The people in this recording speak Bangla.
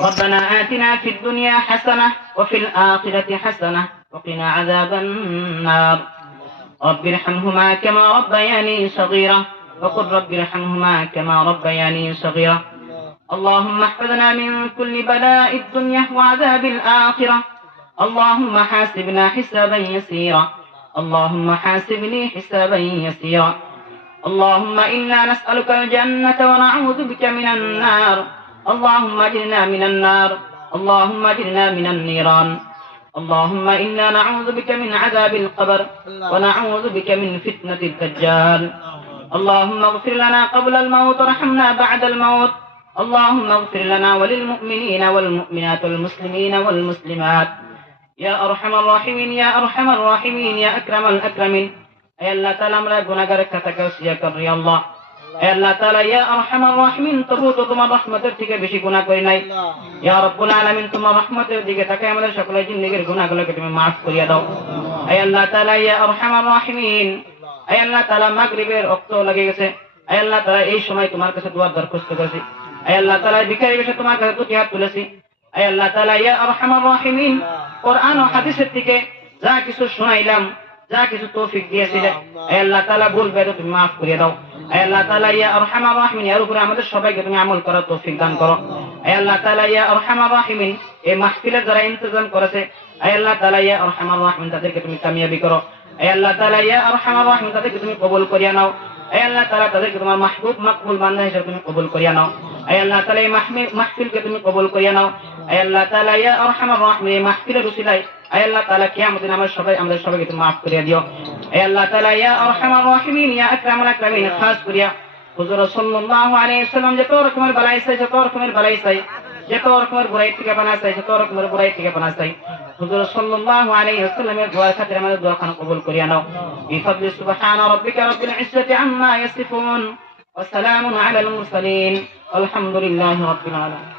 ربنا آتنا في الدنيا حسنة وفي الآخرة حسنة وقنا عذاب النار رب ارحمهما كما ربياني صغيرا وقل رب ارحمهما كما ربياني صغيرا اللهم احفظنا من كل بلاء الدنيا وعذاب الآخرة اللهم حاسبنا حسابا يسيرا اللهم حاسبني حسابا يسيرا اللهم إنا نسألك الجنة ونعوذ بك من النار اللهم اجرنا من النار اللهم اجرنا من النيران اللهم إنا نعوذ بك من عذاب القبر ونعوذ بك من فتنة الدجال اللهم اغفر لنا قبل الموت وارحمنا بعد الموت اللهم اغفر لنا وللمؤمنين والمؤمنات والمسلمين والمسلمات يا أرحم الراحمين يا أرحم الراحمين يا أكرم الأكرمين أي الله تعالى আমরা গুনাহগারের কাছে ওসিয়া করি আল্লাহ أي الله تعالى يا أرحم الراحمين তবু তো তোমার রহমতের থেকে বেশি গুনাহ করি নাই ইয়া রব্বুল আলামিন তোমার রহমতের দিকে তাকায় আমাদের সকলের জিন্দেগীর গুনাহগুলোকে তুমি maaf করিয়া দাও أي الله تعالى يا أرحم الراحمين أي الله تعالى মাগরিবের ওয়াক্ত লেগে গেছে أي الله تعالى এই সময় তোমার কাছে দোয়া দরখাস্ত করেছি أي الله تعالى ভিখারি বেশে তোমার কাছে দুটি হাত তুলেছি أي الله تعالى يا أرحم الراحمين কোরআন ও হাদিসের থেকে যা কিছু শুনাইলাম যা কিছু তৌফিক দিয়েছিলে আয় আল্লাহ তাআলা ভুল বেদ তুমি maaf করে দাও আয় আল্লাহ তাআলা ইয়া আরহামার রাহিমিন এর উপরে আমাদের সবাইকে তুমি আমল করার তৌফিক দান করো আয় আল্লাহ তাআলা ইয়া আরহামার রাহিমিন এই মাহফিলের যারা ইন্তজাম করেছে আয় আল্লাহ তাআলা ইয়া আরহামার রাহিমিন তাদেরকে তুমি কামিয়াবি করো আয় আল্লাহ তাআলা ইয়া আরহামার রাহিমিন তাদেরকে তুমি কবুল করিয়া নাও আয় আল্লাহ তাআলা তাদেরকে তোমার মাহবুব মাকবুল বান্দা হিসেবে তুমি কবুল করিয়া নাও আয় আল্লাহ তাআলা এই মাহফিলকে তুমি কবুল করিয়া নাও আয় আল্লাহ তাআলা ইয়া আরহামার রাহিমিন এই মাহফিলের উসিলায় আয় আল্লাহ তাআলা কিয়ামত দিন আমাদের সবাইকে তুমি maaf করে দিও আয় আল্লাহ তাআলা ইয়া আরহামার রাহিমিন ইয়া আকরামুল আকরামিন খাস করিয়া হুজুর সাল্লাল্লাহু আলাইহি ওয়াসাল্লাম যত রকমের বালাই চাই যত রকমের বুরাই থেকে বানা চাই যত রকমের বুরাই থেকে বানা চাই হুজুর সাল্লাল্লাহু আলাইহি ওয়াসাল্লামের দোয়ার খাতিরে আমাদের দোয়াখানা কবুল করিয়া নাও বিফadli সুবহান রাব্বিকা রাব্বিল ইজ্জাতি আম্মা ইয়াসিফুন ওয়া সালামুন আলাল মুরসালিন আলহামদুলিল্লাহি রাব্বিল আলামিন।